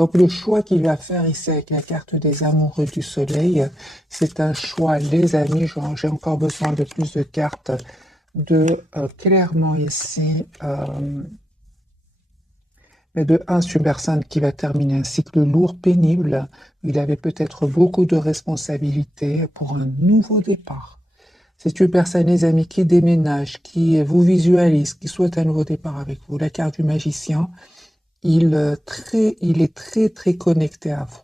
Donc le choix qu'il va faire ici avec la carte des amoureux du soleil, c'est un choix, les amis, j'ai encore besoin de plus de cartes, de clairement ici, mais de un, c'est une personne qui va terminer un cycle lourd, pénible, il avait peut-être beaucoup de responsabilités pour un nouveau départ. C'est une personne, les amis, qui déménage, qui vous visualise, qui souhaite un nouveau départ avec vous. La carte du magicien, il est très connecté à vous.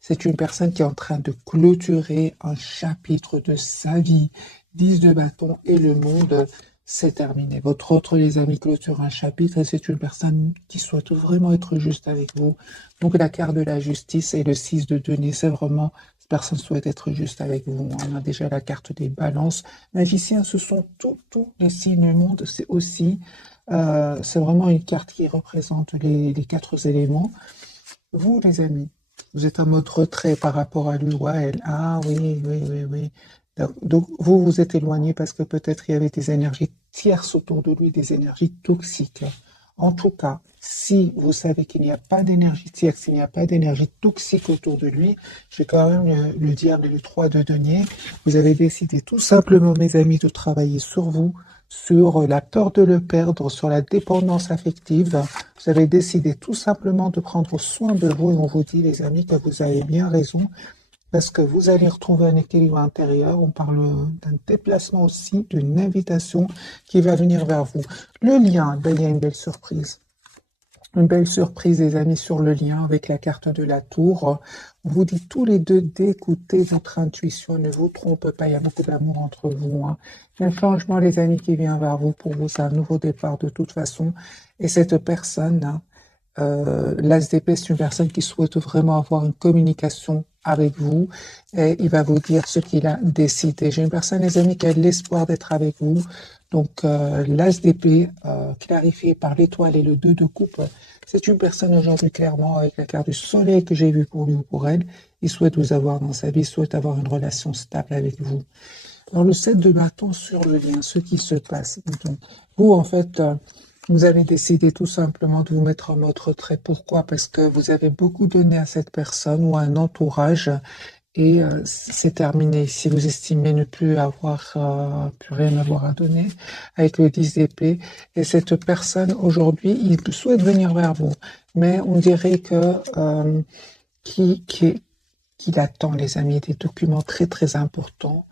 C'est une personne qui est en train de clôturer un chapitre de sa vie. 10 de bâton et le monde, c'est terminé. Votre autre, les amis, clôture un chapitre et c'est une personne qui souhaite vraiment être juste avec vous. Donc la carte de la justice et le 6 de denier, c'est vraiment, cette personne souhaite être juste avec vous. On a déjà la carte des balances. Magicien, ce sont tous les signes du monde. C'est aussi c'est vraiment une carte qui représente les 4 éléments. Vous, les amis, vous êtes en mode retrait par rapport à lui ou à elle. Ah oui. Donc, vous vous êtes éloigné parce que peut-être il y avait des énergies tierces autour de lui, des énergies toxiques. En tout cas, si vous savez qu'il n'y a pas d'énergie tierce, il n'y a pas d'énergie toxique autour de lui, je vais quand même le dire, le 3 de denier, vous avez décidé tout simplement, mes amis, de travailler sur vous, sur la peur de le perdre, sur la dépendance affective. Vous avez décidé tout simplement de prendre soin de vous et on vous dit, les amis, que vous avez bien raison parce que vous allez retrouver un équilibre intérieur. On parle d'un déplacement aussi, d'une invitation qui va venir vers vous. Le lien, ben, il y a une belle surprise. Une belle surprise, les amis, sur le lien avec la carte de la tour. On vous dit tous les deux d'écouter votre intuition. Ne vous trompe pas, il y a beaucoup d'amour entre vous. Hein. Il y a un changement, les amis, qui vient vers vous. Pour vous, c'est un nouveau départ de toute façon. Et cette personne, hein, l'As d'épée, c'est une personne qui souhaite vraiment avoir une communication avec vous et il va vous dire ce qu'il a décidé. J'ai une personne, les amis, qui a l'espoir d'être avec vous. Donc, l'As d'épée, clarifié par l'étoile et le 2 de coupe, c'est une personne aujourd'hui, clairement, avec la carte du soleil que j'ai vue pour lui ou pour elle. Il souhaite vous avoir dans sa vie, il souhaite avoir une relation stable avec vous. Dans le 7 de bâton sur le lien, ce qui se passe. Donc, vous, en fait, vous avez décidé tout simplement de vous mettre en mode retrait. Pourquoi? Parce que vous avez beaucoup donné à cette personne ou à un entourage et c'est terminé. Si vous estimez ne plus avoir, plus rien avoir à donner avec le 10 d'épée et cette personne aujourd'hui, il souhaite venir vers vous, mais on dirait que qui, qui, qu'il attend, les amis, des documents très importants.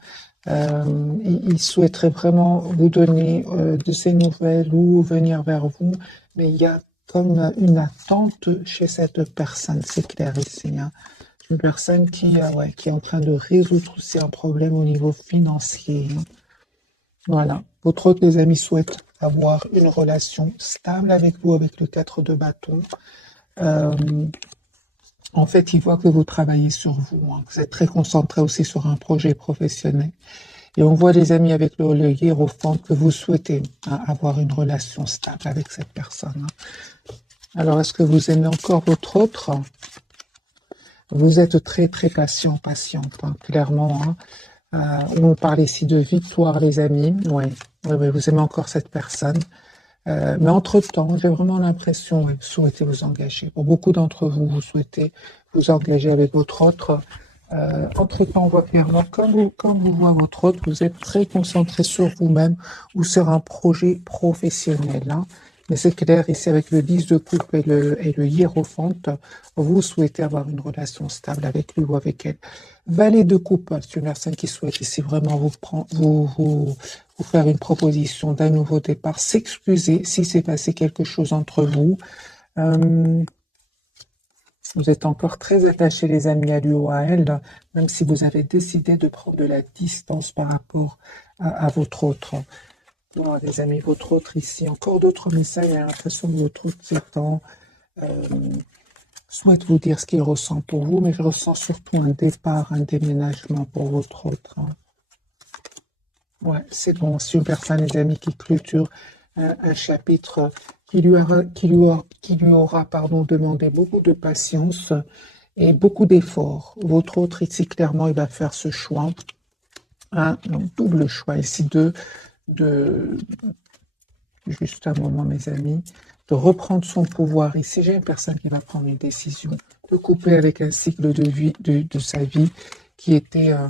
Il souhaiterait vraiment vous donner de ses nouvelles ou venir vers vous, mais il y a comme une attente chez cette personne, c'est clair ici. Hein. Une personne qui est en train de résoudre aussi un problème au niveau financier. Hein. Voilà. Votre autre, les amis, souhaite avoir une relation stable avec vous, avec le 4 de bâton. En fait, il voit que vous travaillez sur vous, hein. Vous êtes très concentré aussi sur un projet professionnel. Et on voit, les amis, avec le hiérophante, que vous souhaitez hein, avoir une relation stable avec cette personne. Hein. Alors, est-ce que vous aimez encore votre autre? Vous êtes très patiente, hein, clairement. Hein. On parle ici de victoire, les amis. Oui, vous aimez encore cette personne. Mais entre-temps, j'ai vraiment l'impression, vous souhaitez vous engager. Pour beaucoup d'entre vous, vous souhaitez vous engager avec votre autre. Entre-temps, on voit clairement, comme vous voyez votre autre, vous êtes très concentré sur vous-même ou sur un projet professionnel. Hein. Mais c'est clair, ici, avec le 10 de coupe et le hiérophante, vous souhaitez avoir une relation stable avec lui ou avec elle. Valet de coupe, c'est une personne qui souhaite ici vraiment vous faire une proposition d'un nouveau départ, s'excuser si s'est passé quelque chose entre vous. Vous êtes encore très attachés, les amis, à lui ou à elle, même si vous avez décidé de prendre de la distance par rapport à votre autre. Bon, les amis, votre autre ici, encore d'autres messages, j'ai l'impression que votre autre s'étend, souhaite vous dire ce qu'il ressent pour vous, mais je ressens surtout un départ, un déménagement pour votre autre. Ouais, c'est bon, c'est une personne, les amis, qui clôture un chapitre qui lui aura demandé beaucoup de patience et beaucoup d'efforts. Votre autre, ici, clairement, il va faire ce choix, un double choix ici juste un moment, mes amis, de reprendre son pouvoir. Ici, j'ai une personne qui va prendre une décision de couper avec un cycle de vie, de sa vie qui était, euh,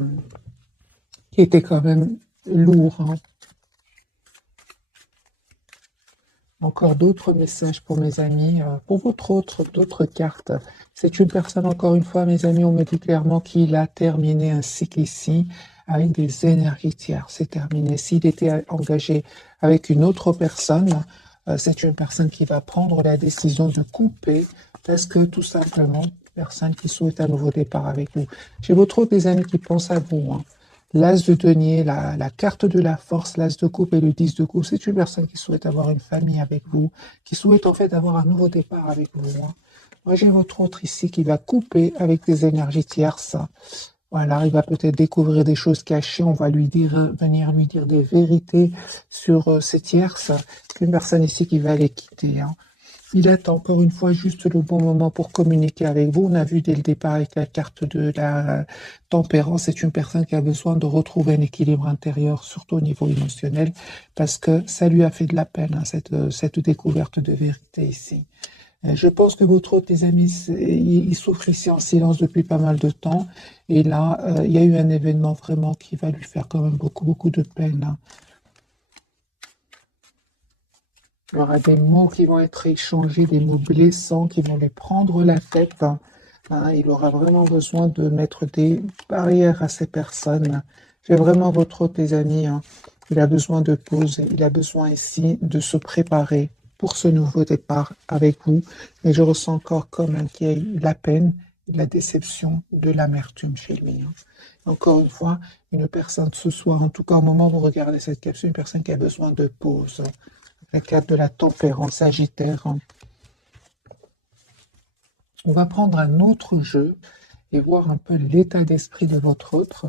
qui était quand même lourd, hein. Encore d'autres messages pour mes amis, pour d'autres cartes. C'est une personne, encore une fois, mes amis, on me dit clairement qu'il a terminé un cycle ici avec des énergies tierces. C'est terminé. S'il était engagé avec une autre personne, c'est une personne qui va prendre la décision de couper parce que tout simplement, personne qui souhaite un nouveau départ avec vous. J'ai votre des amis qui pensent à vous, hein. L'as de denier, la carte de la force, l'as de coupe et le 10 de coupe, c'est une personne qui souhaite avoir une famille avec vous, qui souhaite en fait avoir un nouveau départ avec vous, hein. Moi, j'ai votre autre ici qui va couper avec des énergies tierces. Voilà, il va peut-être découvrir des choses cachées, on va lui dire, venir lui dire des vérités sur ces tierces. Une personne ici qui va les quitter, hein. Il attend encore une fois juste le bon moment pour communiquer avec vous. On a vu dès le départ avec la carte de la tempérance, c'est une personne qui a besoin de retrouver un équilibre intérieur, surtout au niveau émotionnel, parce que ça lui a fait de la peine, hein, cette découverte de vérité ici. Je pense que votre autre, tes amis, il souffre ici en silence depuis pas mal de temps. Et là, il y a eu un événement vraiment qui va lui faire quand même beaucoup, beaucoup de peine, hein. Il y aura des mots qui vont être échangés, des mots blessants qui vont lui prendre la tête, hein. Il aura vraiment besoin de mettre des barrières à ces personnes. J'ai vraiment votre tes amis, hein. Il a besoin de pause, il a besoin ici de se préparer pour ce nouveau départ avec vous. Mais je ressens encore comme qu'il y a eu la peine, de la déception, de l'amertume chez lui, hein. Encore une fois, une personne ce soir, en tout cas au moment où vous regardez cette capsule, une personne qui a besoin de pause. La carte de la tempérance sagittaire, hein. On va prendre un autre jeu et voir un peu l'état d'esprit de votre autre.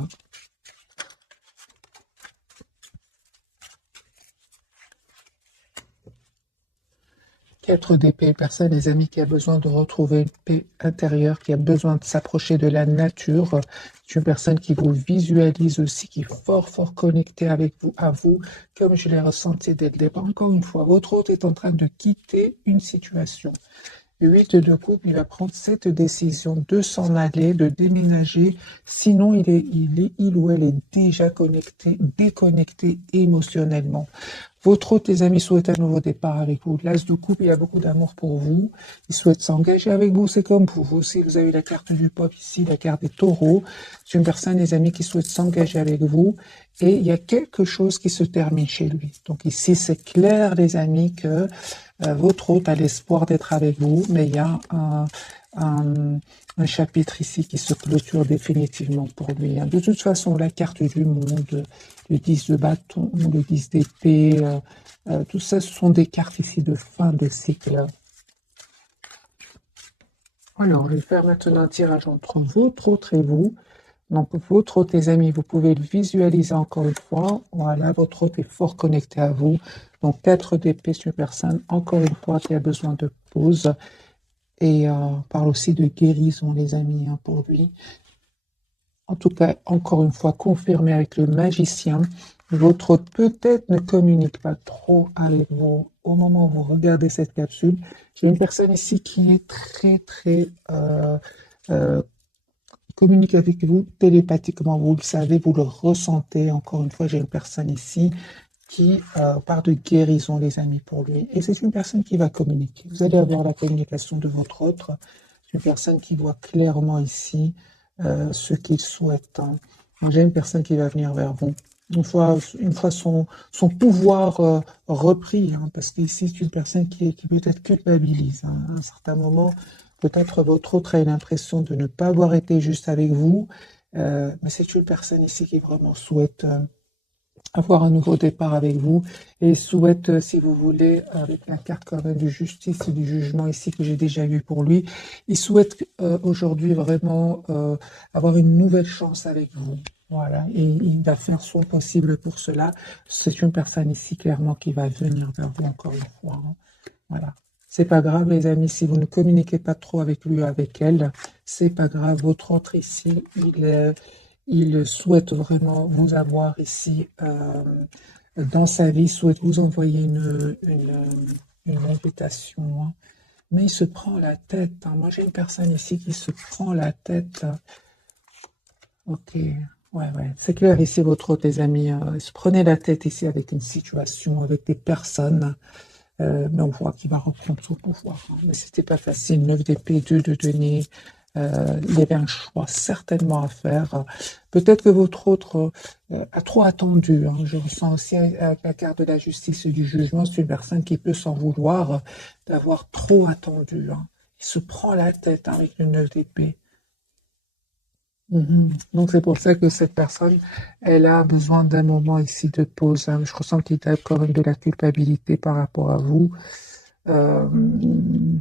4 d'épée, personne, les amis, qui a besoin de retrouver une paix intérieure, qui a besoin de s'approcher de la nature. C'est une personne qui vous visualise aussi, qui est fort, fort connectée avec vous, à vous, comme je l'ai ressenti dès le départ. Encore une fois, votre hôte est en train de quitter une situation. 8 de coupe, il va prendre cette décision de s'en aller, de déménager. Sinon, il ou elle est déjà connecté, déconnecté émotionnellement. Votre autre, les amis, souhaite un nouveau départ avec vous. L'as de coupe, il y a beaucoup d'amour pour vous. Il souhaite s'engager avec vous. C'est comme pour vous aussi. Vous avez la carte du pop ici, la carte des taureaux. C'est une personne, les amis, qui souhaite s'engager avec vous. Et il y a quelque chose qui se termine chez lui. Donc ici, c'est clair, les amis, que votre hôte a l'espoir d'être avec vous, mais il y a un chapitre ici qui se clôture définitivement pour lui, hein. De toute façon, la carte du monde, le 10 de bâton, le 10 d'épée, tout ça, ce sont des cartes ici de fin de cycle. Alors, je vais faire maintenant un tirage entre votre autre et vous. Donc, votre hôte, les amis, vous pouvez le visualiser encore une fois. Voilà, votre hôte est fort connecté à vous. Donc, 4 d'épée sur personne, encore une fois, qui a besoin de pause. Et on parle aussi de guérison, les amis, hein, pour lui. En tout cas, encore une fois, confirmé avec le magicien. Votre hôte peut-être ne communique pas trop avec vous au moment où vous regardez cette capsule. J'ai une personne ici qui est très, très euh, communique avec vous télépathiquement, vous le savez, vous le ressentez. Encore une fois, j'ai une personne ici qui parle de guérison, les amis, pour lui. Et c'est une personne qui va communiquer. Vous allez avoir la communication de votre autre. C'est une personne qui voit clairement ici ce qu'il souhaite, hein. J'ai une personne qui va venir vers vous. Une fois son pouvoir repris, hein, parce qu'ici, c'est une personne qui peut-être culpabilise, hein, à un certain moment. Peut-être votre autre a l'impression de ne pas avoir été juste avec vous, mais c'est une personne ici qui vraiment souhaite avoir un nouveau départ avec vous et souhaite, si vous voulez, avec la carte quand même de justice et du jugement ici que j'ai déjà eu pour lui, il souhaite aujourd'hui vraiment avoir une nouvelle chance avec vous. Voilà, et il va faire son possible pour cela. C'est une personne ici clairement qui va venir vers vous encore une fois, hein. Voilà. C'est pas grave, les amis, si vous ne communiquez pas trop avec lui ou avec elle, c'est pas grave. Votre autre ici, il souhaite vraiment vous avoir ici dans sa vie, souhaite vous envoyer une invitation, hein. mais il se prend la tête, hein. Moi, j'ai une personne ici qui se prend la tête. Ok, ouais. C'est clair ici, votre hôte, les amis. Il se prenait la tête ici avec une situation, avec des personnes. Mais on voit qu'il va reprendre son pouvoir, hein. Mais c'était pas facile. 9 d'épée, 2 de denier. Il y avait un choix certainement à faire. Peut-être que votre autre a trop attendu, hein. Je ressens aussi avec la carte de la justice et du jugement, c'est une personne qui peut s'en vouloir d'avoir trop attendu, hein. Il se prend la tête, hein, avec le 9 d'épée. Mhm. Donc c'est pour ça que cette personne, elle a besoin d'un moment ici de pause, hein. Je ressens qu'il y a quand même de la culpabilité par rapport à vous. Mhm.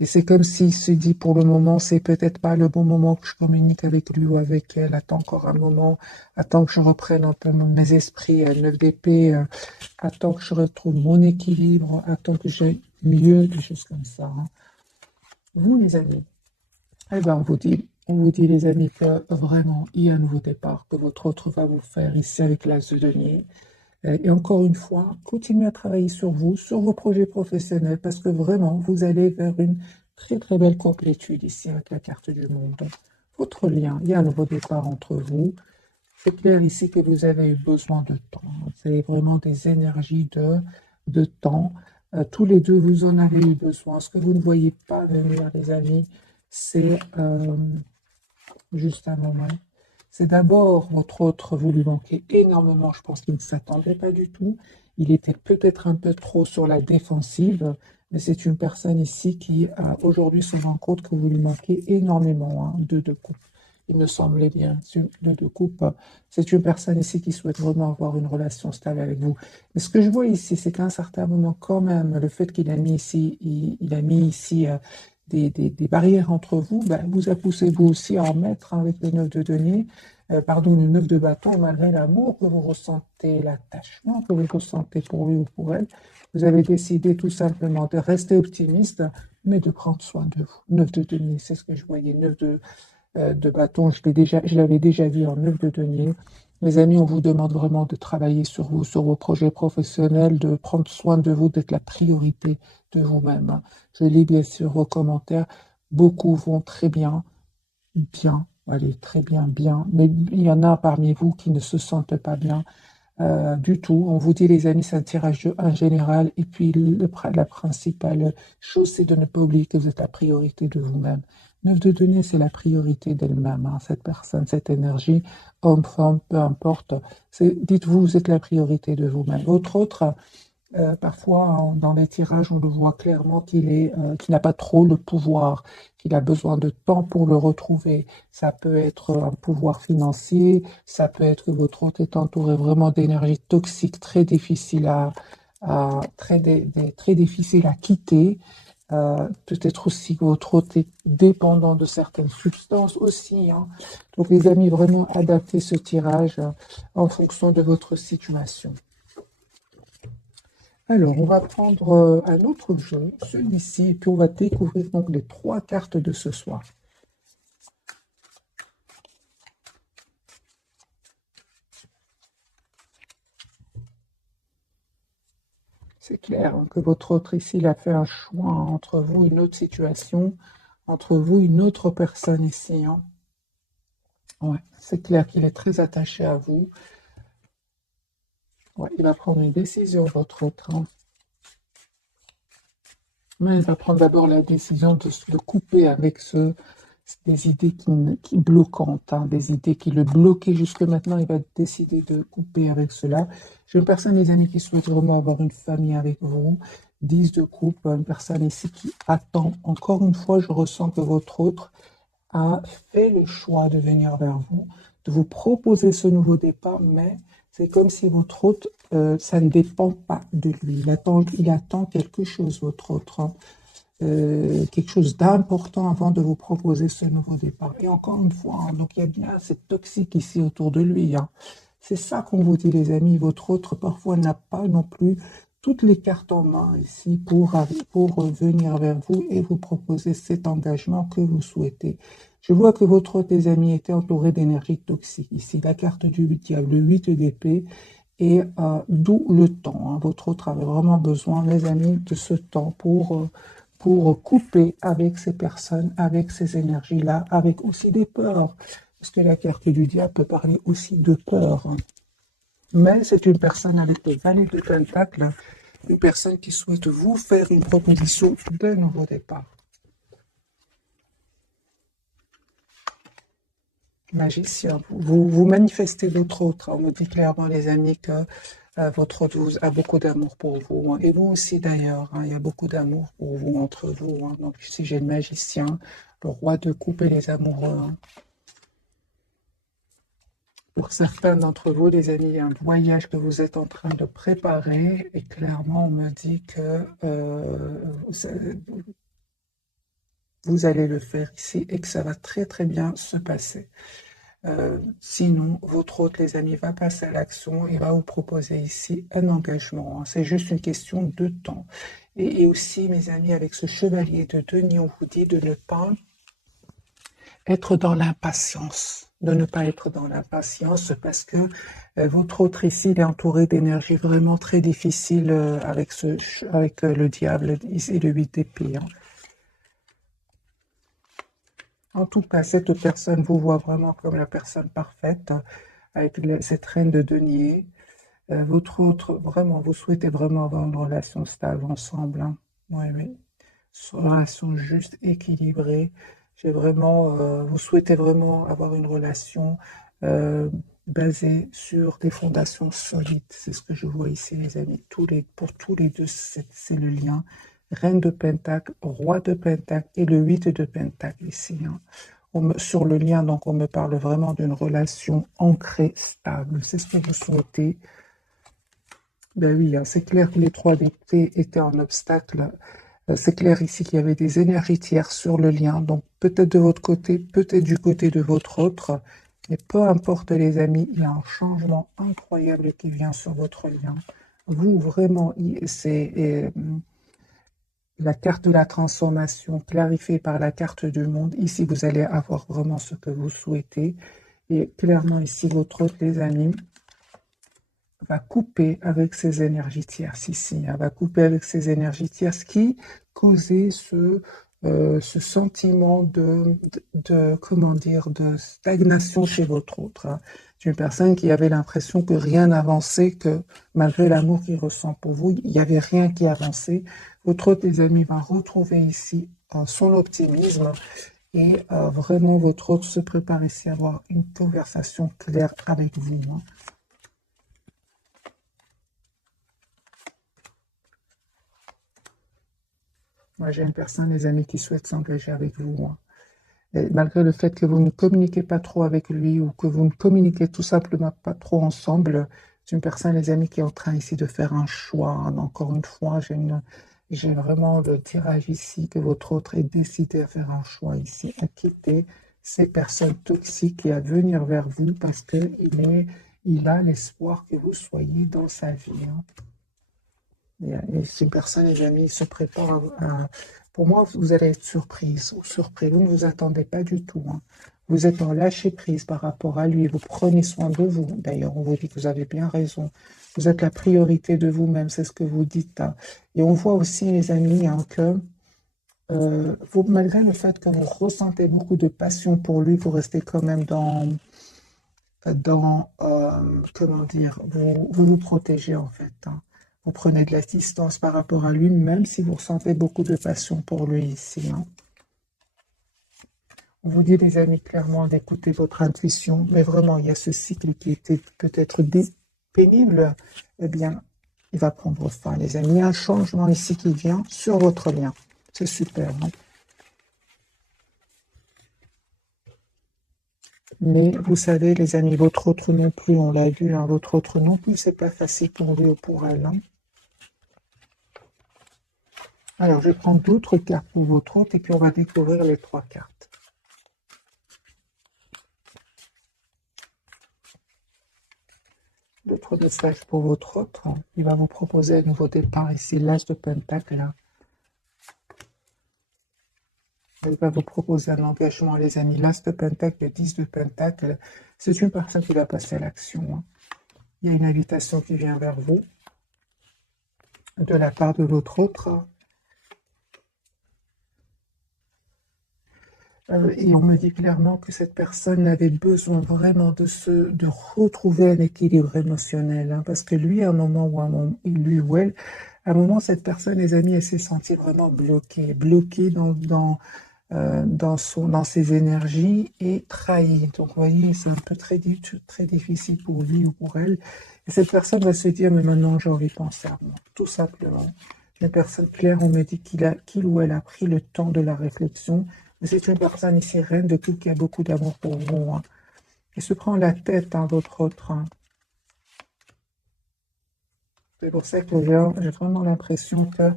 Et c'est comme s'il se dit pour le moment, c'est peut-être pas le bon moment que je communique avec lui ou avec elle. Attends encore un moment, attends que je reprenne un peu mes esprits à 9 d'épée, attends que je retrouve mon équilibre, attends que j'ai mieux, des choses comme ça, hein. Vous les amis. Eh ben, on vous dit les amis que vraiment il y a un nouveau départ que votre autre va vous faire ici avec l'As de denier. Et encore une fois, continuez à travailler sur vous, sur vos projets professionnels, parce que vraiment, vous allez vers une très très belle complétude ici avec la carte du monde. Votre lien, il y a un nouveau départ entre vous. C'est clair ici que vous avez eu besoin de temps. C'est vraiment des énergies de temps. Tous les deux, vous en avez eu besoin. Ce que vous ne voyez pas venir, les amis, c'est juste un moment. C'est d'abord votre autre, vous lui manquez énormément. Je pense qu'il ne s'attendait pas du tout. Il était peut-être un peu trop sur la défensive, mais c'est une personne ici qui aujourd'hui se rend compte que vous lui manquez énormément, hein, de coupe. Il me semblait bien, de coupe. C'est une personne ici qui souhaite vraiment avoir une relation stable avec vous. Mais ce que je vois ici, c'est qu'à un certain moment, quand même, le fait qu'il a mis ici, il a mis ici des barrières entre vous, ben, vous a poussé vous aussi à en mettre, hein, avec le 9 de denier, pardon, le 9 de bâton, malgré l'amour que vous ressentez, l'attachement que vous ressentez pour lui ou pour elle. Vous avez décidé tout simplement de rester optimiste, mais de prendre soin de vous. 9 de denier, c'est ce que je voyais. 9 de bâton, je l'avais déjà vu en 9 de denier. Mes amis, on vous demande vraiment de travailler sur vous, sur vos projets professionnels, de prendre soin de vous, d'être la priorité de vous-même, hein. Je lis bien sûr vos commentaires. Beaucoup vont très bien, bien, allez, très bien, bien. Mais il y en a parmi vous qui ne se sentent pas bien du tout. On vous dit, les amis, c'est un tirage en général. Et puis, la principale chose, c'est de ne pas oublier que vous êtes la priorité de vous-même. 9 de denier, c'est la priorité d'elle-même, hein, cette personne, cette énergie, homme, femme, peu importe. Dites-vous, vous êtes la priorité de vous-même. Votre autre, parfois, dans les tirages, on le voit clairement qu'il n'a pas trop le pouvoir, qu'il a besoin de temps pour le retrouver. Ça peut être un pouvoir financier, ça peut être que votre hôte est entouré vraiment d'énergie toxique, très difficile très difficile à quitter. Peut-être aussi que votre hôte est dépendant de certaines substances aussi, hein. Donc, les amis, vraiment adaptez ce tirage en fonction de votre situation. Alors, on va prendre un autre jeu, celui-ci, et puis on va découvrir donc les 3 cartes de ce soir. C'est clair, hein, que votre autre ici, il a fait un choix, hein, entre vous, une autre situation, entre vous, une autre personne ici, hein. Ouais, c'est clair qu'il est très attaché à vous. Ouais, il va prendre une décision, votre autre, hein. Mais il va prendre d'abord la décision de se le couper avec des idées qui bloquantes, hein, des idées qui le bloquaient jusque maintenant. Il va décider de couper avec cela. J'ai une personne, les amis, qui souhaite vraiment avoir une famille avec vous. 10 de coupe, une personne ici qui attend. Encore une fois, je ressens que votre autre a fait le choix de venir vers vous, de vous proposer ce nouveau départ, mais c'est comme si votre hôte, ça ne dépend pas de lui. Il attend quelque chose, votre autre, hein, quelque chose d'important avant de vous proposer ce nouveau départ. Et encore une fois, hein, donc il y a bien cette toxique ici autour de lui, hein. C'est ça qu'on vous dit, les amis. Votre autre, parfois, n'a pas non plus toutes les cartes en main ici pour venir vers vous et vous proposer cet engagement que vous souhaitez. Je vois que votre autre, les amis, était entouré d'énergie toxique. Ici, la carte du diable, le 8 d'épée, et d'où le temps, hein. Votre autre avait vraiment besoin, les amis, de ce temps pour couper avec ces personnes, avec ces énergies-là, avec aussi des peurs. Parce que la carte du diable peut parler aussi de peur. Mais c'est une personne avec le valet de Pentacle, une personne qui souhaite vous faire une proposition de nouveau départ. Magicien, vous manifestez votre autre. On me dit clairement, les amis, que votre autre a beaucoup d'amour pour vous, hein. Et vous aussi d'ailleurs, hein, il y a beaucoup d'amour pour vous, entre vous, hein. Donc ici, j'ai le magicien, le roi de coupe et les amoureux, hein. Pour certains d'entre vous, les amis, il y a un voyage que vous êtes en train de préparer et clairement, on me dit que vous allez le faire ici et que ça va très très bien se passer. Sinon, votre hôte, les amis, va passer à l'action et va vous proposer ici un engagement, hein. C'est juste une question de temps. Et aussi, mes amis, avec ce chevalier de denier, on vous dit de ne pas être dans l'impatience, de ne pas être dans l'impatience parce que votre autre ici, il est entouré d'énergie vraiment très difficile avec le diable ici, le 8 d'épée, hein. En tout cas, cette personne vous voit vraiment comme la personne parfaite, avec cette reine de denier. Votre autre, vraiment, vous souhaitez vraiment avoir une relation stable ensemble, hein. Oui, oui. Une relation juste, équilibrée. Vous souhaitez vraiment avoir une relation euh, basée sur des fondations solides. C'est ce que je vois ici, les amis. Pour tous les deux, c'est le lien. Reine de Pentacle, roi de Pentacle et le 8 de Pentacle ici, hein. Sur le lien, donc, on me parle vraiment d'une relation ancrée, stable. C'est ce que vous souhaitez. Ben oui, hein, c'est clair que les 3 d'épée étaient en obstacle. C'est clair ici qu'il y avait des énergies tierces sur le lien, donc peut-être de votre côté, peut-être du côté de votre autre, mais peu importe les amis, il y a un changement incroyable qui vient sur votre lien. Vous, vraiment, c'est la carte de la transformation clarifiée par la carte du monde. Ici, vous allez avoir vraiment ce que vous souhaitez. Et clairement, ici, votre autre, les amis, va couper avec ces énergies tierces ici, hein, va couper avec ces énergies tierces qui causaient ce sentiment comment dire, de stagnation chez votre autre, hein. C'est une personne qui avait l'impression que rien n'avançait, que malgré l'amour qu'il ressent pour vous, il n'y avait rien qui avançait. Votre autre, les amis, va retrouver ici son optimisme et vraiment votre autre se prépare ici à avoir une conversation claire avec vous, hein. Moi, j'ai une personne, les amis, qui souhaite s'engager avec vous, hein. Et malgré le fait que vous ne communiquez pas trop avec lui ou que vous ne communiquez tout simplement pas trop ensemble, c'est une personne, les amis, qui est en train ici de faire un choix, hein. Encore une fois, j'ai vraiment le tirage ici que votre autre est décidé à faire un choix ici, à quitter ces personnes toxiques et à venir vers vous parce il a l'espoir que vous soyez dans sa vie, hein. Et ces personnes, les amis, se préparent pour moi, vous allez être surprise ou surpris. Vous ne vous attendez pas du tout, hein. Vous êtes en lâcher prise par rapport à lui. Vous prenez soin de vous. D'ailleurs, on vous dit que vous avez bien raison. Vous êtes la priorité de vous-même, c'est ce que vous dites, hein. Et on voit aussi, les amis, hein, que malgré le fait que vous ressentez beaucoup de passion pour lui, vous restez quand même comment dire, vous protégez en fait, hein. Vous prenez de la distance par rapport à lui, même si vous ressentez beaucoup de passion pour lui ici, hein. On vous dit, les amis, clairement d'écouter votre intuition, mais vraiment, il y a ce cycle qui était peut-être pénible, eh bien, il va prendre fin, les amis. Il y a un changement ici qui vient sur votre lien. C'est super, hein. Mais vous savez, les amis, votre autre non plus, on l'a vu, hein, votre autre non plus, c'est pas facile pour lui ou pour elle, hein. Alors, je prends d'autres cartes pour votre autre et puis on va découvrir les 3 cartes. D'autres messages pour votre autre. Il va vous proposer un nouveau départ ici, l'As de Pentacle. Il va vous proposer un engagement, les amis. L'As de Pentacle, le 10 de Pentacle. C'est une personne qui va passer à l'action, hein. Il y a une invitation qui vient vers vous de la part de votre autre. Et on me dit clairement que cette personne avait besoin vraiment de retrouver un équilibre émotionnel, hein, parce que lui, à un moment ou un moment, lui ou elle, à un moment, cette personne, les amis, elle s'est sentie vraiment bloquée dans ses énergies et trahie. Donc, vous voyez, c'est un peu très difficile pour lui ou pour elle. Et cette personne va se dire, mais maintenant, j'ai envie de penser à moi, tout simplement. Une personne claire, on me dit qu'il ou elle a pris le temps de la réflexion. Mais c'est une personne ici, reine de coupe, qui a beaucoup d'amour pour vous, hein. Il se prend la tête, hein, votre autre, hein. C'est pour ça que j'ai vraiment l'impression que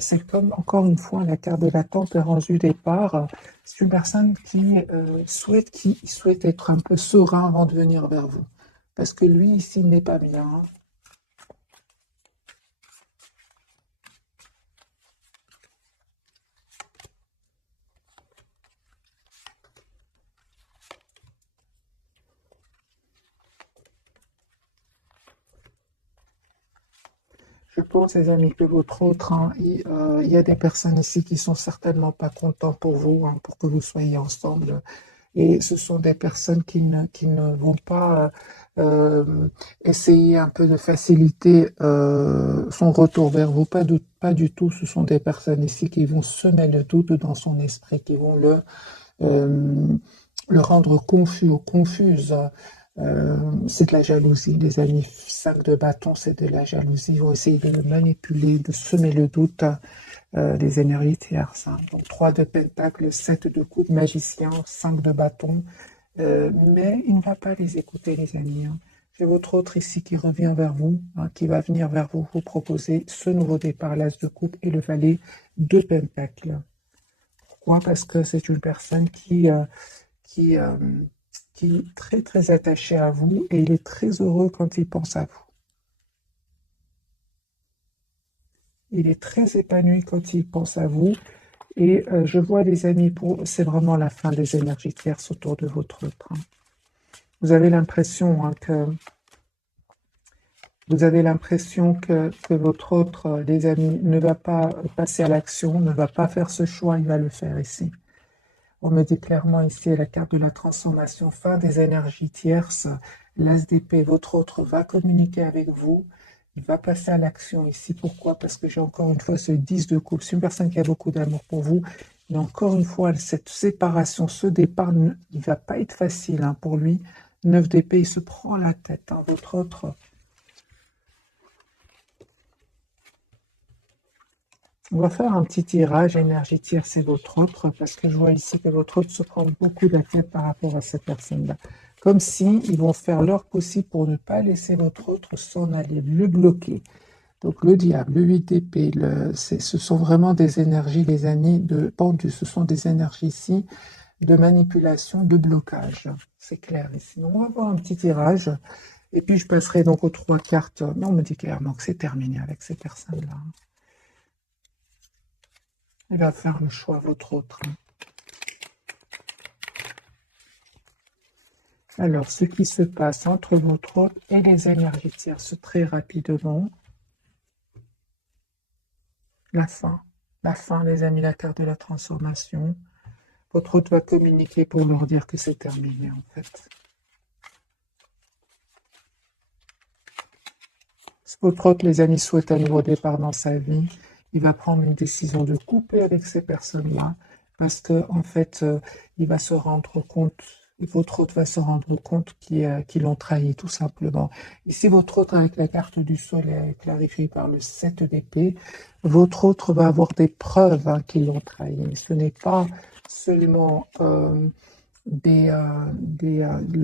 c'est comme, encore une fois, la carte de la tempérance du départ. C'est une personne qui souhaite être un peu serein avant de venir vers vous. Parce que lui, ici, il n'est pas bien, hein. Je pense, les amis, que votre autre, hein, il y a des personnes ici qui sont certainement pas contents pour vous, hein, pour que vous soyez ensemble. Et ce sont des personnes qui ne vont pas essayer un peu de faciliter son retour vers vous. Pas du tout. Ce sont des personnes ici qui vont semer le doute dans son esprit, qui vont euh, le rendre confus ou confuse. C'est de la jalousie, les amis. 5 de bâton, c'est de la jalousie. Ils vont essayer de le manipuler, de semer le doute, des énergies tierces, hein. Donc 3 de pentacle, 7 de coupe, magicien, 5 de bâton. Mais il ne va pas les écouter, les amis, hein. J'ai votre autre ici qui revient vers vous, hein, qui va venir vers vous, vous proposer ce nouveau départ, l'as de coupe et le valet de pentacle. Pourquoi? Parce que c'est une personne qui, euh, qui est très très attachée à vous et il est très heureux quand il pense à vous. Il est très épanoui quand il pense à vous. Et je vois les amis, c'est vraiment la fin des énergies tierces autour de votre autre, hein. Vous avez l'impression, hein, que votre autre, les amis, ne va pas passer à l'action, ne va pas faire ce choix, il va le faire ici. On me dit clairement ici la carte de la transformation, fin des énergies tierces, l'as d'épée, votre autre va communiquer avec vous, il va passer à l'action ici. Pourquoi? Parce que j'ai encore une fois ce 10 de coupe. C'est une personne qui a beaucoup d'amour pour vous. Mais encore une fois, cette séparation, ce départ, il ne va pas être facile, hein, pour lui. 9 d'épée, il se prend la tête, hein. Votre autre, on va faire un petit tirage énergie tierce, c'est votre autre, parce que je vois ici que votre autre se prend beaucoup la tête par rapport à cette personne-là. Comme si ils vont faire leur possible pour ne pas laisser votre autre s'en aller, le bloquer. Donc le diable, le 8 d'épée, ce sont vraiment des énergies, les amis, de pendu. Ce sont des énergies ici de manipulation, de blocage. C'est clair ici. Donc on va voir un petit tirage. Et puis je passerai donc aux 3 cartes. Mais on me dit clairement que c'est terminé avec ces personnes-là. Il va faire le choix, votre autre. Alors, ce qui se passe entre votre autre et les énergies tierces très rapidement. La fin. La fin, les amis, la carte de la transformation. Votre autre va communiquer pour leur dire que c'est terminé, en fait. Si votre autre, les amis, souhaite un nouveau départ dans sa vie, il va prendre une décision de couper avec ces personnes-là, parce que en fait, il va se rendre compte, votre autre va se rendre compte qu'ils l'ont trahi, tout simplement. Ici, votre autre, avec la carte du soleil, clarifiée par le 7 d'épée, votre autre va avoir des preuves, hein, qu'ils l'ont trahi. Ce n'est pas seulement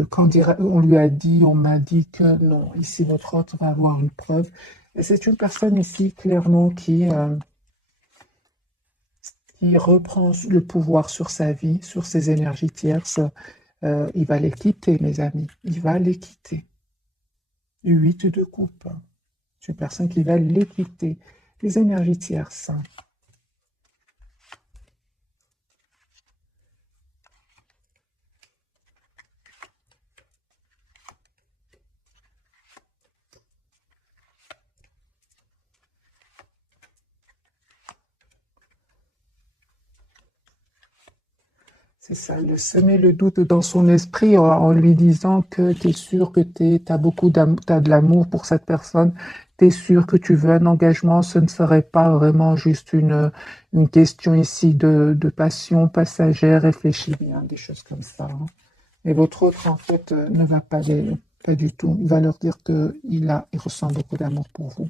quand on lui a dit, on m'a dit que non. Ici, votre autre va avoir une preuve. Et c'est une personne ici, clairement, qui reprend le pouvoir sur sa vie, sur ses énergies tierces. Il va les quitter, mes amis. Il va les quitter. 8 de coupe. C'est une personne qui va les quitter. Les énergies tierces. C'est ça, de semer le doute dans son esprit en lui disant que tu es sûr que tu as beaucoup d'amour, t'as de l'amour pour cette personne, tu es sûr que tu veux un engagement, ce ne serait pas vraiment juste une question ici de passion passagère, réfléchis bien, des choses comme ça, hein. Et votre autre, en fait, ne va pas du tout. Il va leur dire il ressent beaucoup d'amour pour vous.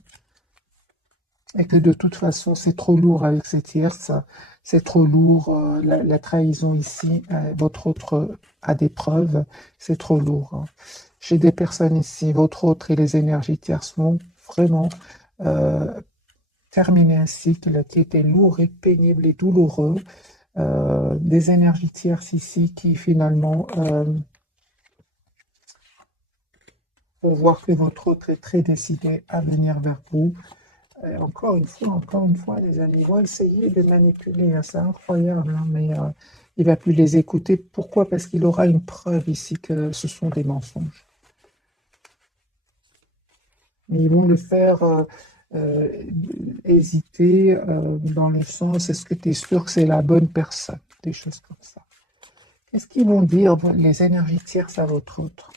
Et que de toute façon, c'est trop lourd avec ces tierces, c'est trop lourd, la trahison ici, votre autre a des preuves, c'est trop lourd, hein. J'ai des personnes ici, votre autre et les énergies tierces vont vraiment euh, terminer un cycle qui était lourd et pénible et douloureux. Des énergies tierces ici qui finalement vont voir que votre autre est très décidé à venir vers vous. Encore une fois, les amis vont essayer de manipuler, hein, c'est incroyable, hein, mais il va plus les écouter. Pourquoi? Parce qu'il aura une preuve ici que ce sont des mensonges. Mais ils vont le faire euh, hésiter dans le sens, est-ce que tu es sûr que c'est la bonne personne? Des choses comme ça. Qu'est-ce qu'ils vont dire, les énergies tierces à votre autre?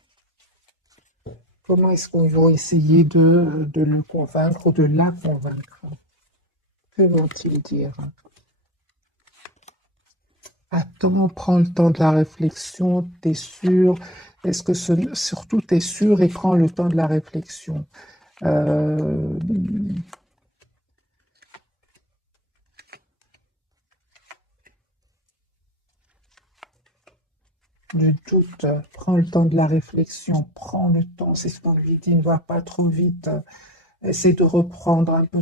Comment est-ce qu'ils vont essayer de le convaincre ou de la convaincre? Que vont-ils dire? Attends, prends le temps de la réflexion, t'es sûr? Est-ce que surtout t'es sûr et prends le temps de la réflexion. Euh, le doute, prends le temps de la réflexion, prends le temps, c'est ce qu'on lui dit, ne va pas trop vite. Essaie de reprendre un peu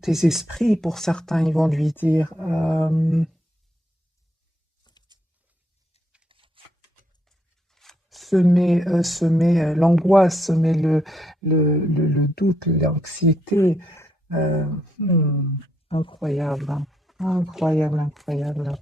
tes esprits. Pour certains, ils vont lui dire. Semer l'angoisse, semer le doute, l'anxiété. Euh, hmm, incroyable, hein. Incroyable, incroyable.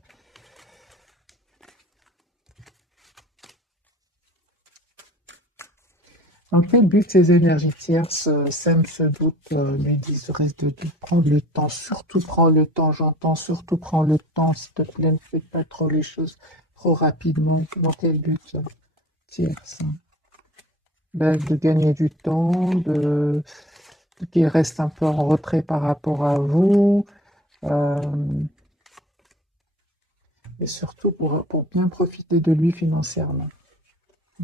Dans quel but ces énergies tierces sèment ce doute, lui disent reste de prendre le temps, surtout prends le temps, j'entends, surtout prends le temps, s'il te plaît, ne fais pas trop les choses trop rapidement. Dans quel but tierce? Ben, de gagner du temps, qu'il reste un peu en retrait par rapport à vous, euh, et surtout pour bien profiter de lui financièrement.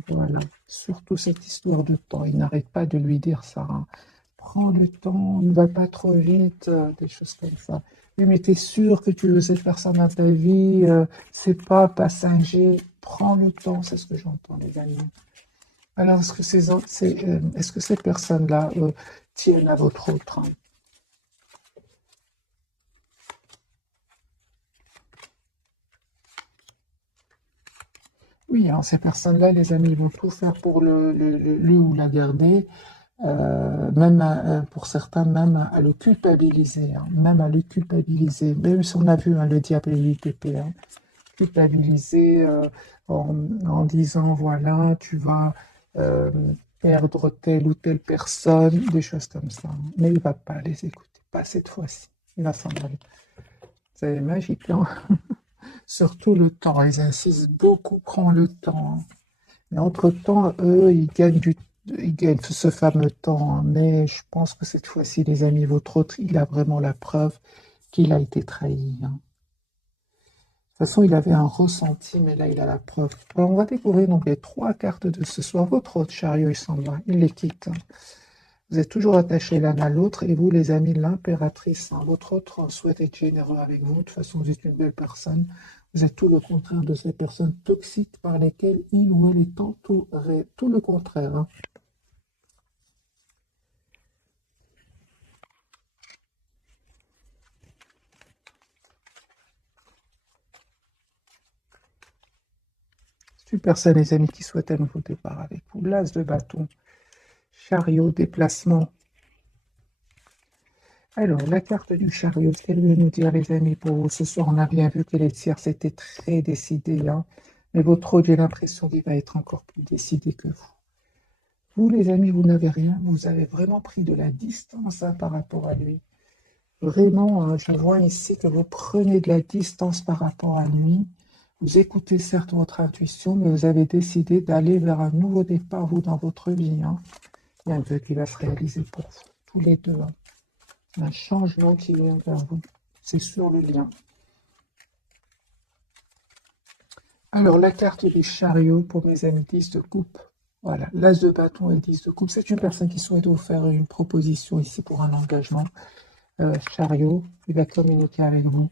Voilà, surtout cette histoire de temps. Il n'arrête pas de lui dire ça, hein. Prends le temps, ne va pas trop vite, des choses comme ça. Oui, mais t'es sûr que tu veux cette personne dans ta vie, c'est pas passager. Prends le temps, c'est ce que j'entends, les amis. Alors, est-ce que ces personnes-là tiennent à votre autre, hein? Oui, hein, ces personnes-là, les amis, ils vont tout faire pour lui ou la garder, même pour certains, même à le culpabiliser, hein, même à le culpabiliser. Même si on a vu, hein, le diable et l'ITP, hein, culpabiliser en disant, voilà, tu vas euh, perdre telle ou telle personne, des choses comme ça, hein. Mais il ne va pas les écouter, pas cette fois-ci. Il va s'en aller. C'est magique, hein. Surtout le temps, ils insistent beaucoup, prends le temps, hein. Mais entre-temps, eux, ils gagnent ce fameux temps, hein. Mais je pense que cette fois-ci, les amis, votre autre, il a vraiment la preuve qu'il a été trahi, hein. De toute façon, il avait un ressenti, mais là, il a la preuve. Alors, on va découvrir donc les trois cartes de ce soir. Votre autre chariot, il s'en va, il les quitte, hein. Vous êtes toujours attachés l'un à l'autre, et vous, les amis, l'impératrice, hein. Votre autre souhaite être généreux avec vous. De toute façon, vous êtes une belle personne. Vous êtes tout le contraire de ces personnes toxiques par lesquelles il ou elle est entouré. Tout le contraire, hein. Super, ça, les amis qui souhaitent un nouveau départ avec vous. L'as de bâton, chariot, déplacement. Alors, la carte du chariot, ce qu'elle veut nous dire, les amis, pour vous ce soir, on a bien vu que les tierces étaient très décidés, hein. Mais votre autre, j'ai l'impression qu'il va être encore plus décidé que vous. Vous, les amis, vous n'avez rien. Vous avez vraiment pris de la distance, hein, par rapport à lui. Vraiment, hein, je vois ici que vous prenez de la distance par rapport à lui. Vous écoutez certes votre intuition, mais vous avez décidé d'aller vers un nouveau départ, vous, dans votre vie, hein. Il y a un vœu qui va se réaliser pour vous, tous les deux, hein. Un changement qui vient vers vous. C'est sur le lien. Alors, la carte du chariot pour mes amis, 10 de coupe. Voilà, l'as de bâton et 10 de coupe. C'est une personne qui souhaite vous faire une proposition ici pour un engagement. Chariot, il va communiquer avec vous.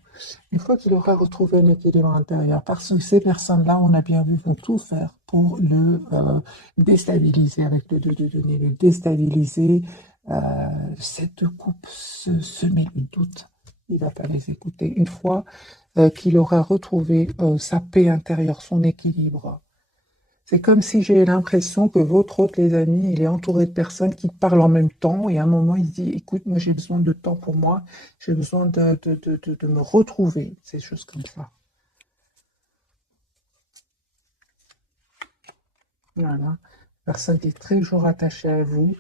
Une fois qu'il aura retrouvé un équilibre intérieur, parce que ces personnes-là, on a bien vu, vont tout faire pour le déstabiliser avec le 2 de denier, le déstabiliser. Cette coupe se met le doute. Il ne va pas les écouter. Une fois qu'il aura retrouvé sa paix intérieure, son équilibre, c'est comme si j'ai l'impression que votre hôte, les amis, il est entouré de personnes qui parlent en même temps et à un moment, il se dit, écoute, moi j'ai besoin de temps pour moi, j'ai besoin de me retrouver, ces choses comme ça. Voilà. Personne qui est très toujours attachée à vous,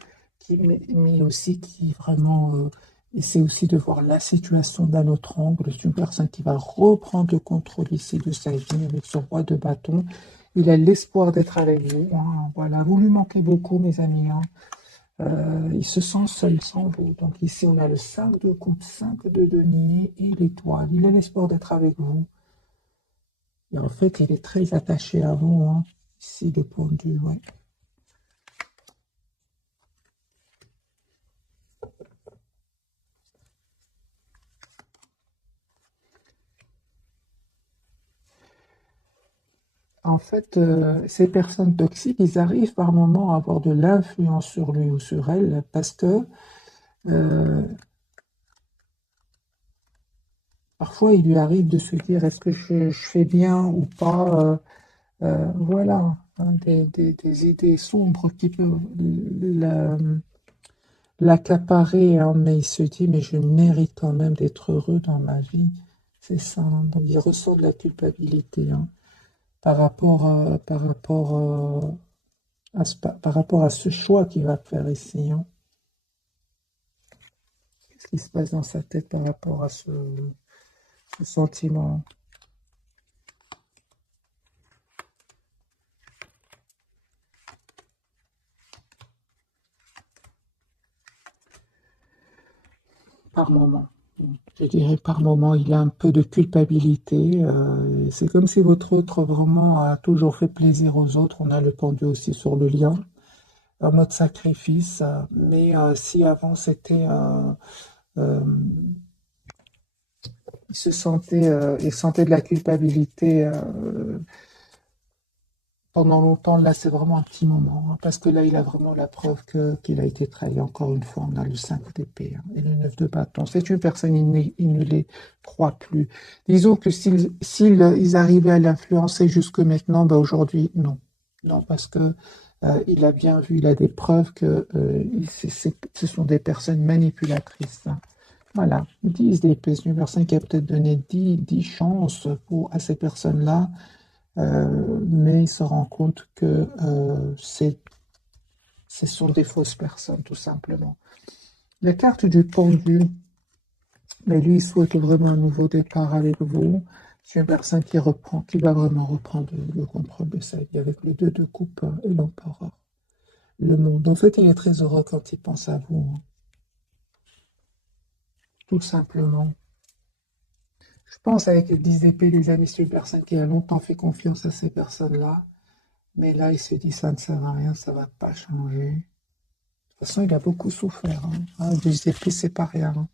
mais aussi qui vraiment essaie aussi de voir la situation d'un autre angle. C'est une personne qui va reprendre le contrôle ici de sa vie avec ce roi de bâton. Il a l'espoir d'être avec vous, hein. Voilà, vous lui manquez beaucoup, mes amis, hein. Il se sent seul sans vous. Donc ici, on a le 5 de coupe, 5 de denier et l'étoile. Il a l'espoir d'être avec vous. Et en fait, il est très attaché à vous, hein. Ici, le pendu, ouais. En fait, ces personnes toxiques, ils arrivent par moments à avoir de l'influence sur lui ou sur elle parce que euh, parfois il lui arrive de se dire est-ce que je fais bien ou pas. Voilà, hein, des idées sombres qui peuvent l'accaparer, hein, mais il se dit mais je mérite quand même d'être heureux dans ma vie. C'est ça, hein. Donc il ressent de la culpabilité, hein, par rapport à ce choix qu'il va faire ici, hein. Qu'est-ce qui se passe dans sa tête par rapport à ce sentiment? Par moment. Je dirais par moment, il a un peu de culpabilité. C'est comme si votre autre vraiment a toujours fait plaisir aux autres. On a le pendu aussi sur le lien, en mode sacrifice. Mais si avant c'était, euh, il sentait de la culpabilité pendant longtemps, là, c'est vraiment un petit moment, hein, parce que là, il a vraiment la preuve qu'il a été trahi. Encore une fois, on a le 5 d'épée, hein, et le 9 de bâton. C'est une personne, il ne les croit plus. Disons que ils arrivaient à l'influencer jusque maintenant, bah aujourd'hui, non. Non, parce que il a bien vu, il a des preuves que ce sont des personnes manipulatrices, hein. Voilà, 10 d'épée, c'est une personne qui a peut-être donné 10 chances à ces personnes-là, mais il se rend compte que ce sont des fausses personnes, tout simplement. La carte du pendu, mais lui, il souhaite vraiment un nouveau départ avec vous. C'est une personne qui va vraiment reprendre le contrôle de sa vie avec le 2 de coupe et l'empereur. Le monde. En fait, il est très heureux quand il pense à vous, hein, tout simplement. Je pense avec les 10 épées, les amis, c'est une personne qui a longtemps fait confiance à ces personnes-là. Mais là, il se dit, ça ne sert à rien, ça ne va pas changer. De toute façon, il a beaucoup souffert, hein. Ah, 10 épées, c'est pas rien, hein.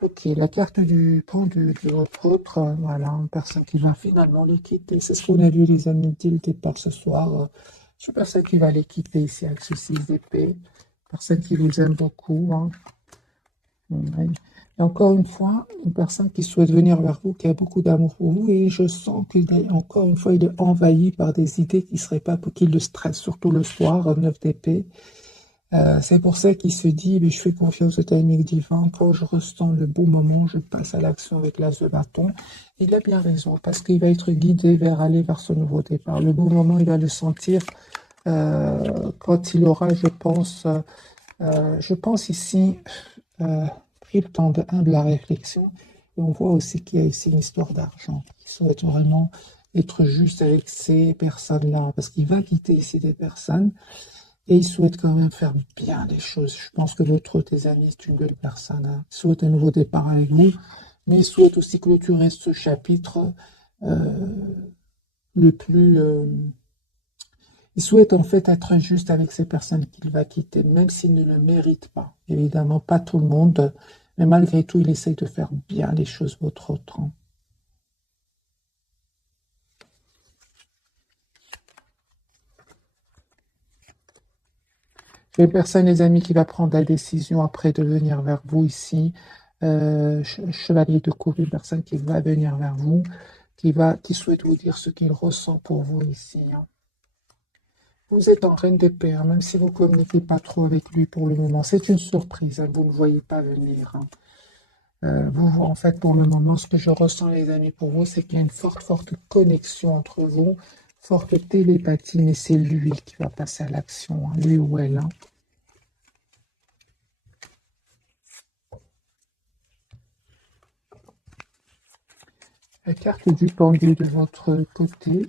Ok, la carte du pendu de votre autre, voilà, une personne qui va finalement les quitter. C'est ce qu'on a vu, les amis, dès le départ ce soir. C'est une personne qui va les quitter ici avec ce 6 d'épée. Personne qui vous aime beaucoup, hein. Ouais. Et encore une fois, une personne qui souhaite venir vers vous, qui a beaucoup d'amour pour vous, et je sens encore une fois, il est envahi par des idées qui seraient pas pour qu'il le stresse, surtout le soir, 9 d'épée. C'est pour ça qu'il se dit, mais je fais confiance au timing divin. Quand je ressens le bon moment, je passe à l'action avec l'as de bâton. Il a bien raison, parce qu'il va être guidé vers aller vers ce nouveau départ. Le bon moment, il va le sentir quand il aura, je pense ici, pris le temps de la réflexion. Et on voit aussi qu'il y a ici une histoire d'argent. Il souhaite vraiment être juste avec ces personnes-là, parce qu'il va quitter ici des personnes, et il souhaite quand même faire bien les choses. Je pense que l'autre de tes amis, c'est une belle personne, hein. Il souhaite un nouveau départ avec vous, mais il souhaite aussi clôturer ce chapitre euh, le plus... il souhaite en fait être juste avec ces personnes qu'il va quitter, même s'il ne le mérite pas. Évidemment, pas tout le monde, mais malgré tout, il essaye de faire bien les choses, votre autre, hein. Les personnes, les amis, qui va prendre la décision après de venir vers vous ici. Chevalier de coupe, une personne qui va venir vers vous, qui souhaite vous dire ce qu'il ressent pour vous ici, hein. Vous êtes en reine d'épée, hein, même si vous ne communiquez pas trop avec lui pour le moment. C'est une surprise, hein, vous ne le voyez pas venir, hein. Vous, en fait, pour le moment, ce que je ressens, les amis, pour vous, c'est qu'il y a une forte, forte connexion entre vous, forte télépathie, mais c'est lui qui va passer à l'action, hein, lui ou elle, hein. La carte du pendu de votre côté.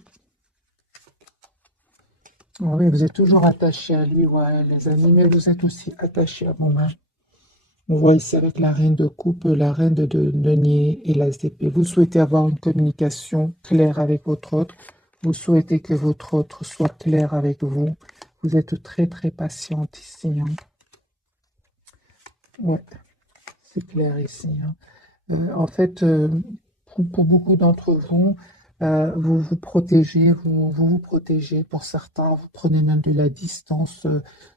Oui, vous êtes toujours attaché à lui, ouais, les amis, mais vous êtes aussi attaché à vous-même. On voit ici avec la reine de coupe, la reine de denier et la d'épée. Vous souhaitez avoir une communication claire avec votre autre. Vous souhaitez que votre autre soit clair avec vous. Vous êtes très, très patiente ici, hein. Ouais, c'est clair ici, hein. En fait, pour beaucoup d'entre vous, vous vous protégez, vous protégez. Pour certains, vous prenez même de la distance,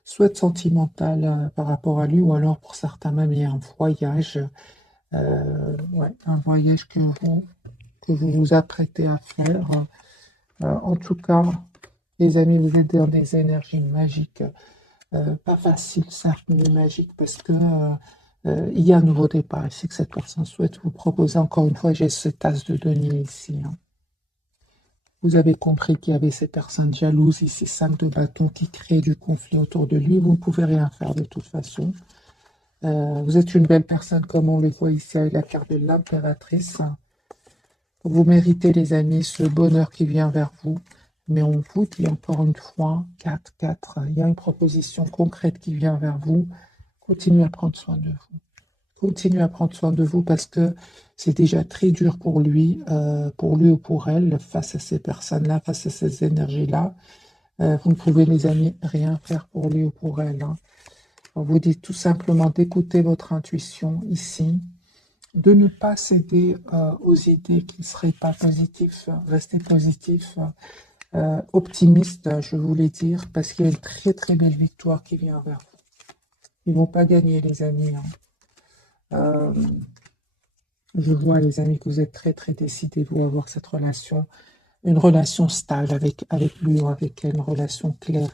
soit sentimentale par rapport à lui, ou alors pour certains même, il y a un voyage, ouais, un voyage que vous vous apprêtez à faire. En tout cas, les amis, vous êtes dans des énergies magiques. Pas facile, certes, mais magique, parce que il y a un nouveau départ ici que cette personne souhaite vous proposer. Encore une fois, j'ai cette tasse de denier ici, hein. Vous avez compris qu'il y avait ces personnes jalouses ici, 5 de bâton, qui créent du conflit autour de lui. Vous ne pouvez rien faire de toute façon. Vous êtes une belle personne, comme on le voit ici avec la carte de l'impératrice. Vous méritez, les amis, ce bonheur qui vient vers vous. Mais on vous dit encore une fois, 4-4, il y a une proposition concrète qui vient vers vous. Continuez à prendre soin de vous. Continuez à prendre soin de vous parce que c'est déjà très dur pour lui ou pour elle, face à ces personnes-là, face à ces énergies-là. Vous ne pouvez, les amis, rien faire pour lui ou pour elle, hein. On vous dit tout simplement d'écouter votre intuition ici, de ne pas céder aux idées qui ne seraient pas positives, rester positif, optimiste, je voulais dire, parce qu'il y a une très très belle victoire qui vient vers vous. Ils ne vont pas gagner, les amis, hein. Euh, je vois, les amis, que vous êtes très très décidés, vous, à avoir cette relation, une relation stable avec lui ou avec elle, une relation claire.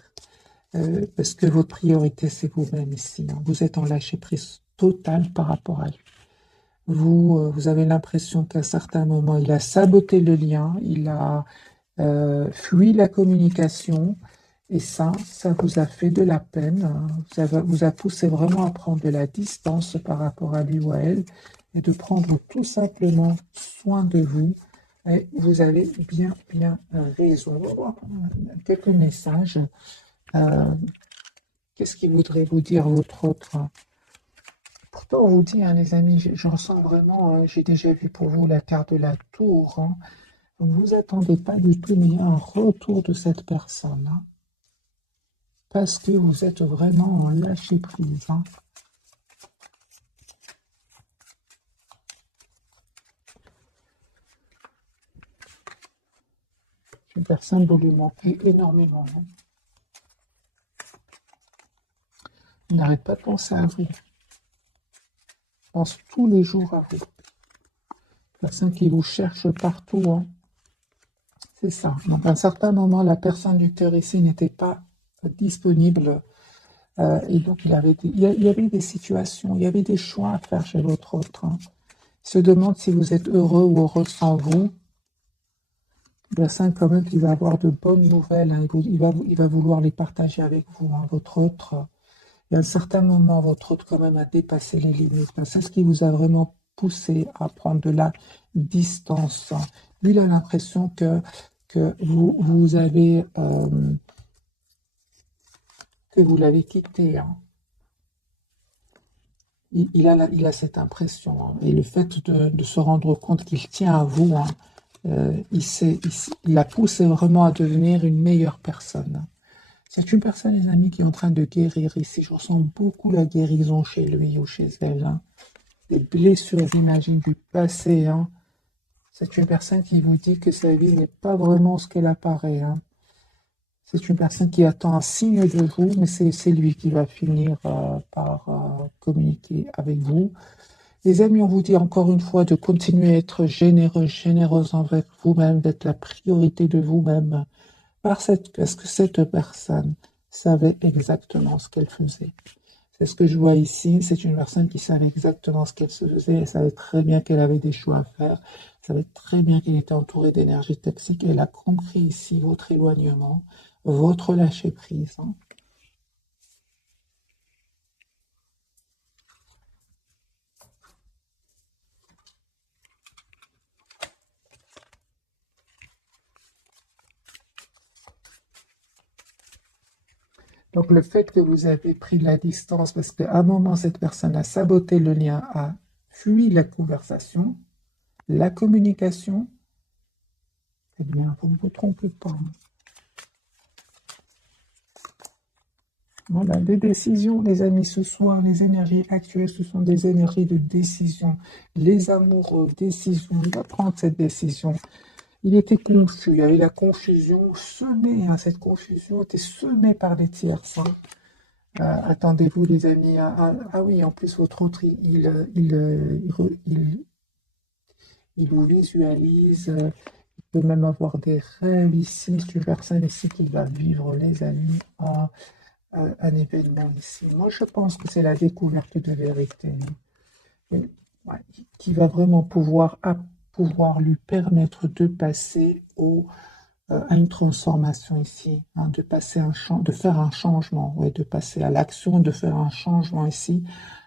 Parce que votre priorité, c'est vous-même ici, hein. Vous êtes en lâcher-prise total par rapport à lui. Vous avez l'impression qu'à certains moments, il a saboté le lien, il a fui la communication, et ça vous a fait de la peine, hein. Vous a poussé vraiment à prendre de la distance par rapport à lui ou à elle, et de prendre tout simplement soin de vous. Et vous avez bien, bien raison. On va voir quelques messages. Euh, Qu'est-ce qu'il voudrait vous dire, votre autre? Pourtant, on vous dit, hein, les amis, je ressens vraiment, j'ai déjà vu pour vous la carte de la tour, hein. Donc, ne vous attendez pas du tout, mais il y a un retour de cette personne, hein, parce que vous êtes vraiment en lâcher prise, hein. Une personne, vous lui manquez énormément, hein. Il n'arrête pas de penser à vous. Il pense tous les jours à vous. Personne qui vous cherche partout, hein. C'est ça. Donc, à un certain moment, la personne du cœur ici n'était pas disponible. Et donc, il y avait des situations, il y avait des choix à faire chez votre autre, hein. Il se demande si vous êtes heureux ou heureux sans vous. Personne quand même qui va avoir de bonnes nouvelles, hein. Il va vouloir les partager avec vous, hein, votre autre. Et à un certain moment, votre autre quand même a dépassé les limites. C'est ce qui vous a vraiment poussé à prendre de la distance, hein. Lui, il a l'impression que vous avez que vous l'avez quitté, hein. Il a cette impression, hein. Et le fait de se rendre compte qu'il tient à vous, hein, il la pousse vraiment à devenir une meilleure personne. C'est une personne, les amis, qui est en train de guérir ici. Je ressens beaucoup la guérison chez lui ou chez elle, hein. Les blessures, j'imagine, du passé, hein. C'est une personne qui vous dit que sa vie n'est pas vraiment ce qu'elle apparaît, hein. C'est une personne qui attend un signe de vous, mais c'est lui qui va finir par communiquer avec vous. Les amis, on vous dit encore une fois de continuer à être généreux, généreuse envers vous-même, d'être la priorité de vous-même, parce que cette personne savait exactement ce qu'elle faisait. C'est ce que je vois ici, c'est une personne qui savait exactement ce qu'elle se faisait, elle savait très bien qu'elle avait des choix à faire, elle savait très bien qu'elle était entourée d'énergie toxique, elle a compris ici votre éloignement, votre lâcher-prise, hein. Donc le fait que vous avez pris de la distance, parce qu'à un moment, cette personne a saboté le lien, a fui la conversation, la communication, eh bien, vous ne vous trompez pas. Voilà, des décisions, les amis, ce soir, les énergies actuelles, ce sont des énergies de décision. Les amoureux, décision, il va prendre cette décision. Il était confus, il y avait la confusion semée, hein, cette confusion était semée par les tierces, hein. Attendez-vous, les amis. Ah oui, en plus, votre autre, il vous visualise. Il peut même avoir des rêves ici. C'est une personne ici qui va vivre, les amis, un événement ici. Moi, je pense que c'est la découverte de vérité, hein. Et, ouais, qui va vraiment pouvoir lui permettre de passer à une transformation ici, hein, de faire un changement, ouais, de passer à l'action, de faire un changement ici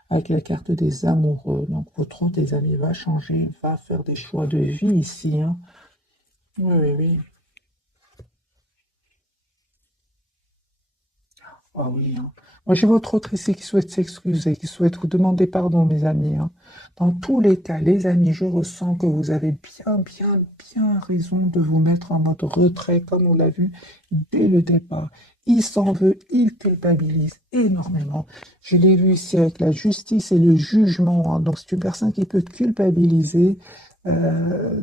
avec la carte des amoureux. Donc votre autre des amis va changer, va faire des choix de vie ici, hein. Oui, oui, oui. Ah oui, hein. Moi, j'ai votre autre ici qui souhaite s'excuser, qui souhaite vous demander pardon, mes amis, hein. Dans tous les cas, les amis, je ressens que vous avez bien, bien, bien raison de vous mettre en mode retrait, comme on l'a vu dès le départ. Il s'en veut, il culpabilise énormément. Je l'ai vu ici avec la justice et le jugement, hein. Donc, c'est une personne qui peut culpabiliser. Euh,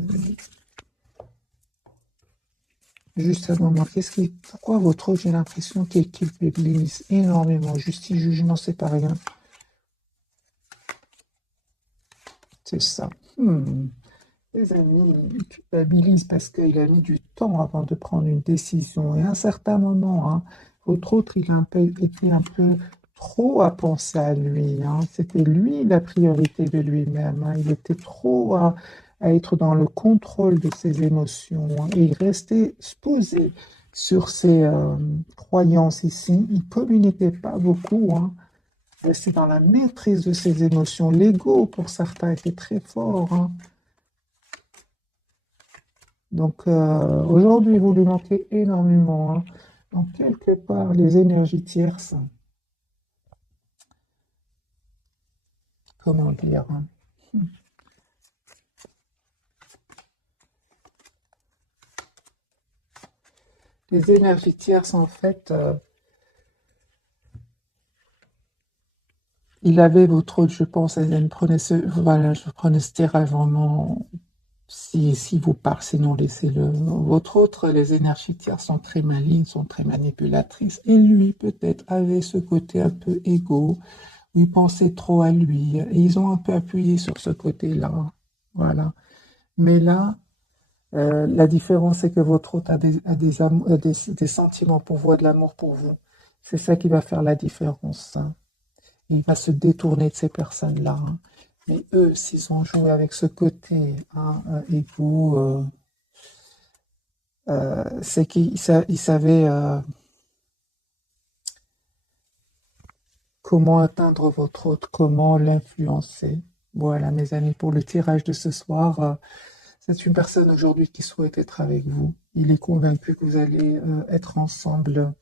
Juste un moment, pourquoi votre autre, j'ai l'impression qu'il culpabilise énormément. Justice, jugement, c'est pas rien. C'est ça. Hmm. Les amis, il culpabilise parce qu'il a mis du temps avant de prendre une décision. Et à un certain moment, hein, votre autre, il a été un peu trop à penser à lui, hein. C'était lui la priorité de lui-même, hein. Il était trop à être dans le contrôle de ses émotions, hein. Et il restait posé sur ses croyances ici. Il communiquait pas beaucoup, hein. Il restait dans la maîtrise de ses émotions. L'ego, pour certains, était très fort, hein. Donc aujourd'hui, vous lui manquez énormément, hein. Donc quelque part, les énergies tierces, comment dire, hein, les énergies tierces, en fait, il avait votre autre, je pense, elle prenait voilà, je prenais ce tirage vraiment, si vous parlez, sinon laissez-le. Votre autre, les énergies tierces sont très malignes, sont très manipulatrices, et lui, peut-être, avait ce côté un peu égo, où il pensait trop à lui, et ils ont un peu appuyé sur ce côté-là, voilà. Mais là, la différence, c'est que votre hôte a des sentiments pour vous, a de l'amour pour vous. C'est ça qui va faire la différence, hein. Il va se détourner de ces personnes-là, hein. Mais eux, s'ils ont joué avec ce côté, hein, égo, c'est qu'ils savaient comment atteindre votre hôte, comment l'influencer. Voilà, mes amis, pour le tirage de ce soir. C'est une personne aujourd'hui qui souhaite être avec vous. Il est convaincu que vous allez être ensemble.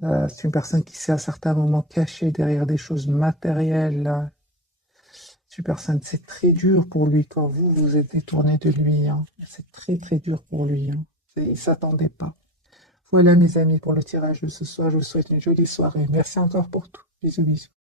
C'est une personne qui s'est à certains moments cachée derrière des choses matérielles. C'est une personne, c'est très dur pour lui quand vous vous êtes détourné de lui, hein. C'est très très dur pour lui, hein. Il ne s'attendait pas. Voilà mes amis pour le tirage de ce soir. Je vous souhaite une jolie soirée. Merci encore pour tout. Bisous bisous.